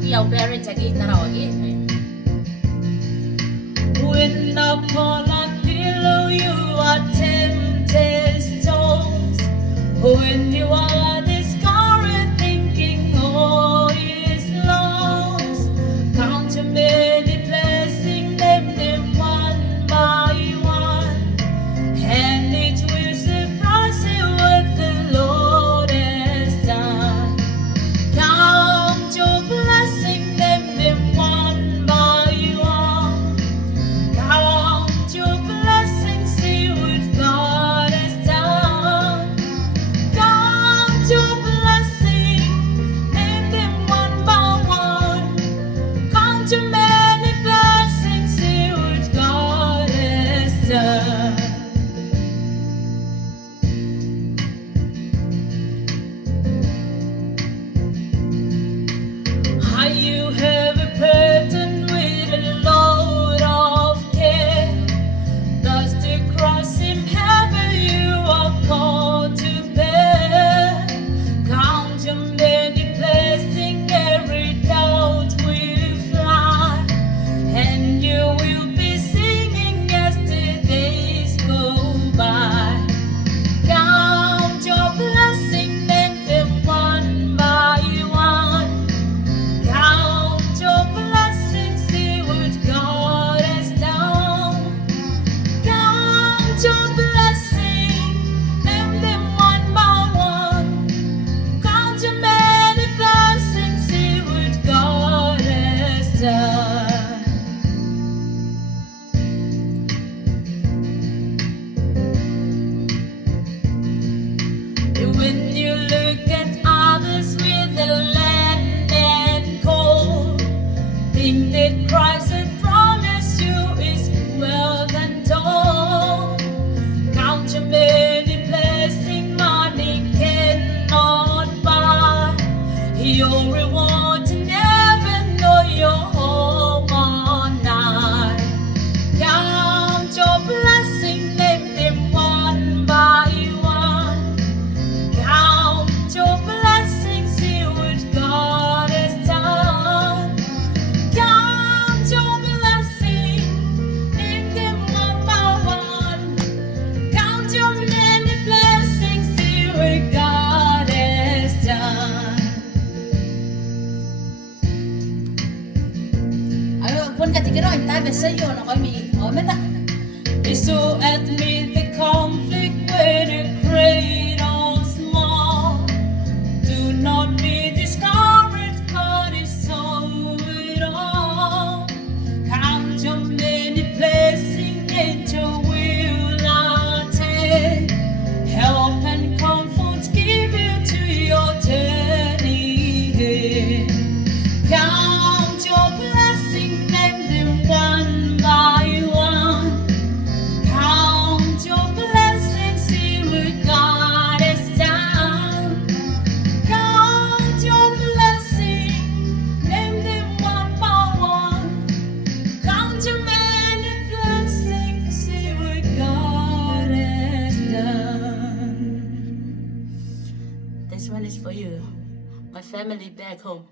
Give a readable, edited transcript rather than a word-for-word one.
giàu berry chagi tarawagi. When upon a pillow you are tempted souls. When you are discouraged thinking all is lost. Count your many blessings, name them one by one. And it will surprise you what the Lord has done. Count your blessings, name them one by one. Count your blessings, see what God has done. Count your blessings, name them one by one. Count your many blessings, see what God has done. How you have a burden with a load of care. Thus the cross in heaven you are called to bear. Count your many blessings, every doubt will fly, and you will be singing as the days go by. Count your blessings, name them one by one. Count your blessings, see what God has done. Count your blessings, name them one by one. Count your many blessings, see what God has done. When you look at others with the land and cold, think that Christ has promised you is wealth and all. Count your many blessings, money cannot buy. Your reward to never know your home all night. Count your blessings, name them one by one. Count your blessings, see what God has done. Count your blessings, name them one by one. Count your many blessings, see what God has done. Pun katigira intai besa yo na kami. Oh meta. Is to admit the conflict, whether great or small. Do not be discouraged, God is over it all. Count your many blessings, nature will not take. Help and comfort give you to your journey ahead. Count your blessings, name them one by one. Count your blessings, see what God has done. Count your blessings, name them one by one. Count your many blessings, see what God has done. This one is for you, my family back home.